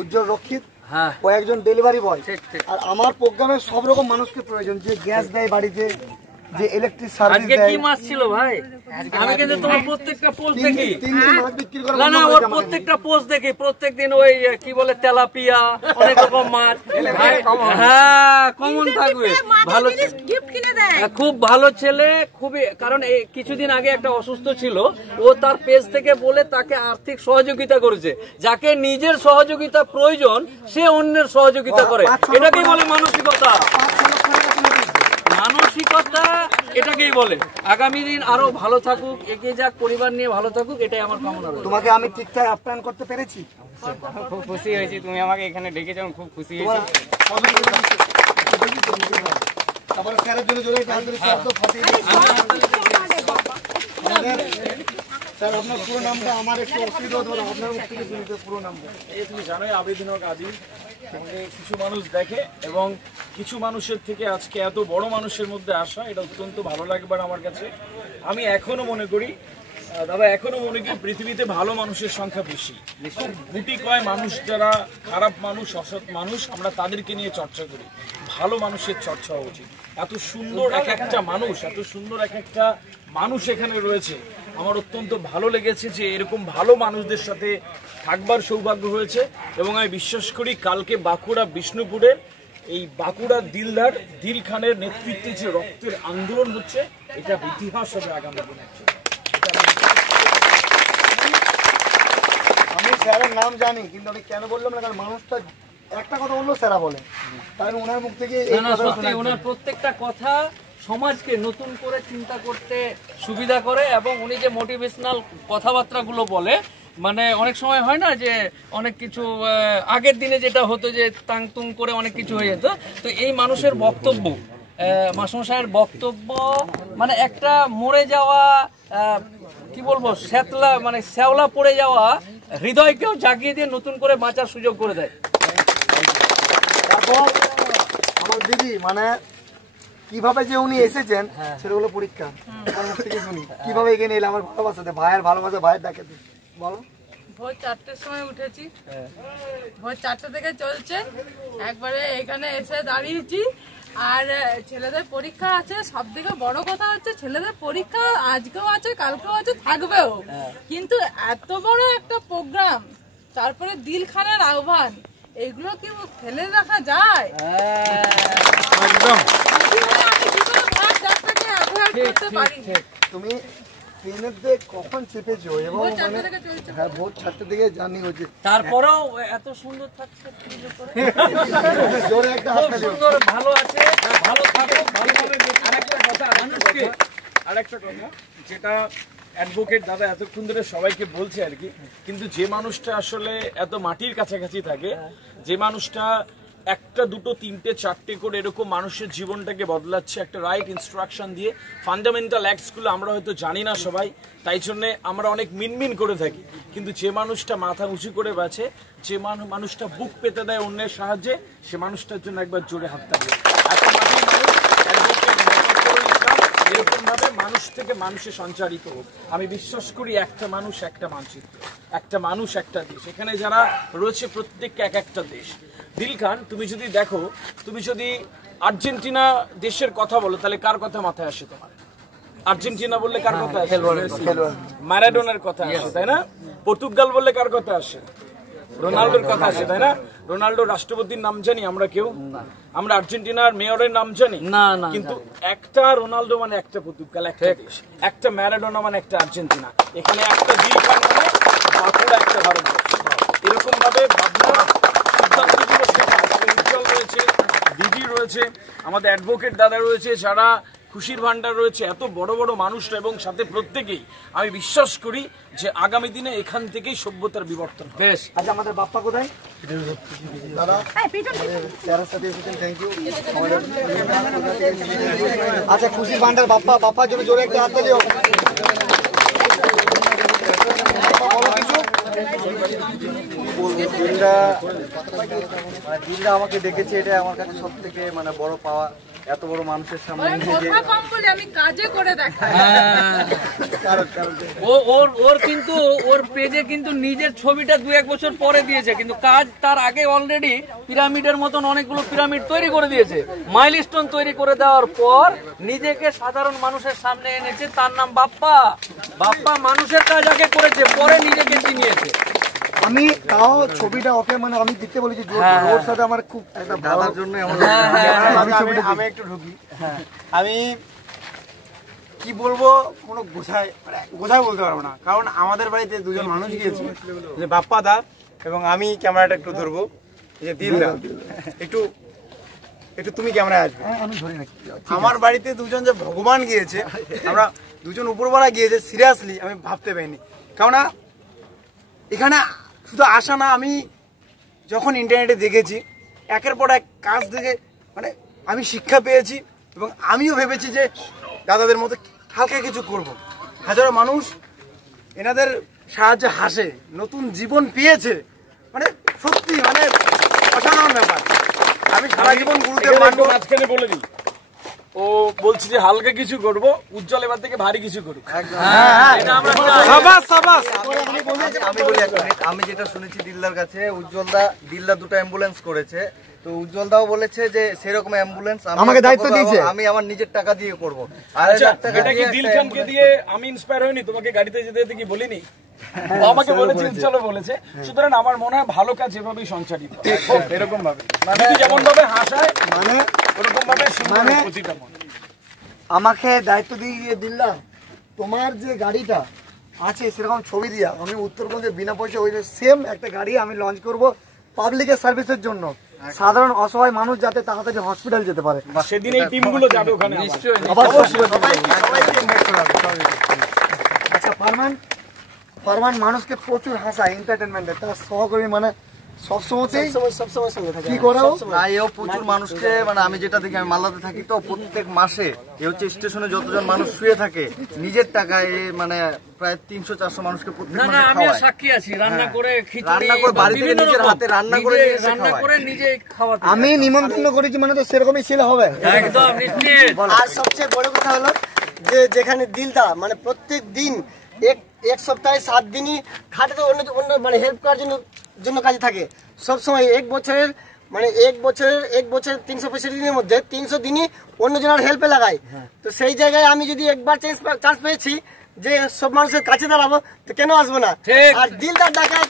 উজ্জ্বল রক্ষিত, ও একজন delivery boy. আর আমার প্রোগ্রামে সব রকম মানুষকে প্রয়োজন, যে গ্যাস দেয় বাড়িতে, যে ইলেকট্রিক সার্ভিস দেয়। আজকে কি মাছ ছিল ভাই? আমি কিন্তু তোমার প্রত্যেকটা পোস্ট দেখি। না না, ওর প্রত্যেকটা পোস্ট দেখি, প্রত্যেকদিন ওই কি বলে তেলাপিয়া, অনেক রকম মাছ। হ্যাঁ, কমন থাকবে। ভালো, খুব ভালো ছেলে, খুবই। কারণ এই কিছুদিন আগে একটা অসুস্থ ছিল, ও তার পেজ থেকে বলে তাকে আর্থিক সহযোগিতা করেছে। যাকে নিজের সহযোগিতা প্রয়োজন সে অন্যের সহযোগিতা করে, এটাকেই বলে মানসিকতা। মানসিকতা এটাকেই বলে। আগামী দিন আরো ভালো থাকুক, এগিয়ে যাক, পরিবার নিয়ে ভালো থাকুক, এটাই আমার কামনা। তোমাকে আমি ঠিকঠাক আপ্যায়ন করতে পেরেছি, খুব খুশি হয়েছি। তুমি আমাকে এখানে ডেকেছো, খুব খুশি হয়েছি। স্যার আপনার পুরো নামটা, আমার একটু অসুবিধা হতো, আপনার মুখ থেকে শুনতে পুরো নামটা। এই তুমি জানোই আবেদন কাজী, কিছু মানুষ দেখে এবং কিছু মানুষের থেকে আজকে এত বড় মানুষের মধ্যে আসা, এটা অত্যন্ত ভালো লাগবার আমার কাছে। আমি এখনো মনে করি দাদা, এখনো মনে করি পৃথিবীতে ভালো মানুষের সংখ্যা বেশি। খুব গুটি কয় মানুষ যারা খারাপ মানুষ, অসৎ মানুষ, আমরা তাদেরকে নিয়ে চর্চা করি। ভালো মানুষের চর্চা হওয়া উচিত। এত সুন্দর এক একটা মানুষ, এত সুন্দর এক একটা মানুষ এখানে রয়েছে। আমার অত্যন্ত ভালো লেগেছে যে এরকম ভালো মানুষদের সাথে থাকবার সৌভাগ্য হয়েছে। এবং আমি বিশ্বাস করি কালকে বাঁকুড়া বিষ্ণুপুরের এই বাঁকুড়ার দিলদার দিল খানের নেতৃত্বে যে রক্তের আন্দোলন হচ্ছে, এটা ইতিহাস হবে আগামী দিনে। আমি স্যারের নাম জানি, কিন্তু আমি কেন বললাম না, কারণ মানুষটা একটা কথা বললো স্যারা বলে, কারণ ওনার মুখ থেকে ওনার প্রত্যেকটা কথা সমাজকে নতুন করে চিন্তা করতে সুবিধা করে। এবং উনি যে মোটিভেশনাল কথাবার্তাগুলো বলে, মানে অনেক সময় হয় না যে অনেক কিছু আগের দিনে যেটা হতো যে তাং তুং করে অনেক কিছু হয়ে যেত, তো এই মানুষের বক্তব্য, মাসমশাইয়ের বক্তব্য, মানে একটা মরে যাওয়া কি বলবো শ্যাতলা, মানে শ্যাওলা পড়ে যাওয়া হৃদয়কেও জাগিয়ে দিয়ে নতুন করে বাঁচার সুযোগ করে দেয়। তারপর আমার দিদি, মানে কিভাবে যে উনি এসেছেন সেটা হলো পরীক্ষা। আমার মুখ থেকে শুনি কিভাবে এখানে এলে, আমার ভালোবাসাতে, ভাইয়ের ভালোবাসা, ভাইয়ের ডাকে বলো। ভোর 4টের সময় উঠেছি, ভোর 4টে থেকে চলছে, একবারে এখানে এসে দাঁড়িয়েছি। আর ছেলেদের পরীক্ষা আছে, সব থেকে বড় কথা হচ্ছে ছেলেদের পরীক্ষা আজকেও আছে, কালকেও আছে, থাকবেও। কিন্তু এত বড় একটা প্রোগ্রাম, তারপরে দিল খানের আহ্বান, এগুলো কি ফেলে রাখা যায়? তুমি ট্রেনেতে কখন চেপেছো? এবং হ্যাঁ, ভোর 4টে থেকে জার্নি হচ্ছে, তারপরেও এত সুন্দর থাকছে, জোরে একটা হাত তালি। সুন্দর, ভালো আছে, ভালো থাকো, ভালোভাবে। আরেকটা কথা মানুষকে, আরেকটা কথা যেটা অ্যাডভোকেট দাদা এতক্ষণ ধরে সবাইকে বলছে আর কি, কিন্তু যে মানুষটা আসলে এত মাটির কাছাকাছি থাকে, যে মানুষটা একটা দুটো তিনটে চারটে করে এরকম মানুষের জীবনটাকে বদলাচ্ছে একটা রাইট ইনস্ট্রাকশন দিয়ে, ফান্ডামেন্টাল অ্যাক্টসগুলো আমরা হয়তো জানি না সবাই, তাই জন্যে আমরা অনেক মিনমিন করে থাকি। কিন্তু যে মানুষটা মাথা উঁচু করে বাঁচে, যে মানুষটা বুক পেতে দেয় অন্যের সাহায্যে, সে মানুষটার জন্য একবার জোরে হাত তালি। এত মাটির মানুষ এরকম ভাবে মানুষ থেকে মানুষে সঞ্চারিত হোক। আমি বিশ্বাস করি একটা মানুষ একটা মানচিত্র, একটা মানুষ একটা দেশ। এখানে যারা রয়েছে প্রত্যেককে এক একটা দেশ। দিল খান, তুমি যদি দেখো, তুমি যদি আর্জেন্টিনা দেশের কথা বলো, তাহলে কার কথা মাথায় আসে তোমার? আর্জেন্টিনা বললে কার কথা আসে? ম্যারাডোনার কথা আসে, তাই না? পর্তুগাল বললে কার কথা আসে? রোনাল্ডোর কথা আসে, তাই না? রোনাল্ডো রাষ্ট্রপতির নাম জানি আমরা কেউ? আমরা আর্জেন্টিনার মেয়রের নাম জানি না, কিন্তু একটা রোনাল্ডো মানে একটা পর্তুগাল, একটা দেশ। একটা ম্যারাডোনা মানে একটা আর্জেন্টিনা। এখানে একটা দিল খান মানে বাঁকুড়া একটা ভারতবর্ষ। এরকম ভাবে ভাবনা সিদ্ধান্তগুলো উজ্জ্বল রয়েছে, দিদি রয়েছে, আমাদের অ্যাডভোকেট দাদা রয়েছে, যারা খুশির ভান্ডার রয়েছে, এত বড় বড় মানুষরা, এবং সাথে প্রত্যেকেই আমি বিশ্বাস করি যে আগামী দিনে এখান থেকেই সভ্যতার বিবর্তন। বেশ, আচ্ছা আমাদের বাপ্পা কোথায়? দাদা স্যারের সাথে এসেছেন, থ্যাংক ইউ। আচ্ছা খুশির ভান্ডার বাপ্পা, বাপ্পার জন্য জোরে একটা হাত তালি হোক। দিলদা আমাকে ডেকেছে, এটা আমার কাছে সব থেকে মানে বড় পাওয়া। এত বড় মানুষের সামনে বলেন কথা কম বলে আমি কাজে করে দেখাই। ওর কিন্তু ওর পেজে কিন্তু নিজের ছবিটা 2-1 বছর পরে দিয়েছে, কিন্তু কাজ তার আগে অলরেডি পিরামিডের মতন অনেকগুলো পিরামিড তৈরি করে দিয়েছে। মাইলস্টোন তৈরি করে দেওয়ার পর নিজেকে সাধারণ মানুষের সামনে এনেছে। তার নাম বাপ্পা। বাপ্পা মানুষের কাজ আগে করেছে, পরে নিজেকে চিনিয়েছে। আমি তাও ছবিটা ওকে মানে আমি দিতে বলেছি, ওর সাথে আমার খুব একটা দাদার জন্য আমি একটু ঢুকি। আমি কি বলবো কোনো গোছায় বলতে পারবো না, কারণ আমাদের বাড়িতে দুজন মানুষ গিয়েছে, যে বাপ্পা দা এবং আমি ক্যামেরাটা একটু ধরবো, যে দিল দা একটু একটু তুমি ক্যামেরায় আসবে। আমি ধরি না। আমার বাড়িতে দুজন যে ভগবান গিয়েছে, আমরা দুজন উপরবেলা গিয়েছে, সিরিয়াসলি আমি ভাবতে পারিনি। কেননা এখানে শুধু আসা না, আমি যখন ইন্টারনেটে দেখেছি একের পর এক কাজ দেখে মানে আমি শিক্ষা পেয়েছি, এবং আমিও ভেবেছি যে দাদাদের মতো হালকা কিছু করব। হাজারো মানুষ এনাদের সাহায্যে হাসে, নতুন জীবন পেয়েছে, মানে সত্যি মানে অসাধারণ ব্যাপার। আমি সারা জীবন গুরুদেব মানব। মাঝখানে বলে দিই, ও বলছি যে হালকা কিছু করব, উজ্জ্বল এবার থেকে ভারী কিছু করুক। আমি বলি এক মিনিট, আমি যেটা শুনেছি দিলদার কাছে, দিলদা 2টা অ্যাম্বুলেন্স করেছে, তো উজ্জ্বলদাও বলেছে যে সেরকম অ্যাম্বুলেন্স আমাকে দায়িত্ব দিয়েছে, আমি আমার নিজের টাকা দিয়ে করব। আচ্ছা, এটা কি দিল খানকে দিয়ে আমি ইন্সপায়ার হইনি? তোমাকে গাড়িতে যেতে যেতে কি বলিনি? ও আমাকে বলেছে, উজ্জ্বলও বলেছে। সুতরাং আমার মনে হয় ভালো কাজ এভাবেই সঞ্চারিত এরকম ভাবে, মানে যেমন ভাবে হাসায় মানে ওরকম ভাবে মানে প্রতিটা মন। আমাকে দায়িত্ব দিয়ে দিলাম, তোমার যে গাড়িটা আছে সেরকম ছবি দিয়া আমি উত্তরবঙ্গে বিনা পয়সা ওই সেম একটা গাড়ি আমি লঞ্চ করব পাবলিকের সার্ভিসের জন্য, সাধারণ অসহায় মানুষ যাতে তাড়াতাড়ি হসপিটাল যেতে পারে। সেদিন এই টিমগুলো যাবে ওখানে। নিশ্চয়ই। আচ্ছা, ফারমান মানুষকে প্রচুর হাসায় এন্টারটেনমেন্টে, তার সহকর্মী মানে সবসময় সঙ্গে থাকে। কি করাও না, এও প্রচুর মানুষকে, মানে আমি যেটা দেখি, আমি মালদাতে থাকি তো, প্রত্যেক মাসে এ হচ্ছে স্টেশনে যতজন মানুষ শুয়ে থাকে নিজের টাকায় মানে প্রায় 300-400 মানুষকে প্রত্যেক না মাসে আমিও খাওয়ায়। সাক্ষী আছি, রান্না করে খিচুড়ি রান্না করে বাড়ি থেকে বিভিন্ন নিজের রকম, হাতে রান্না করে নিজে নিয়ে এসে রান্না খাওয়ায়। করে নিজে খাওয়াতে। আমি নিমন্ত্রণ করেছি মানে তো সেরকমই ছেলে হবে একদম নিশ্চিত। আর সবচেয়ে বড় কথা হলো যে যেখানে দিলদা মানে প্রত্যেক দিন এক সপ্তাহে 7 দিনই খাটে, তো অন্য মানে হেল্প করার জন্য কাজে থাকে সব সময়। এক বছরের 365 দিনের মধ্যে 300 দিনই অন্যজনের হেল্পে লাগায়। তো সেই জায়গায় আমি যদি একবার চান্স পেয়েছি যে সব মানুষের কাছে দাঁড়াবো, তো কেন আসবো না? আর দিলদার ডাকে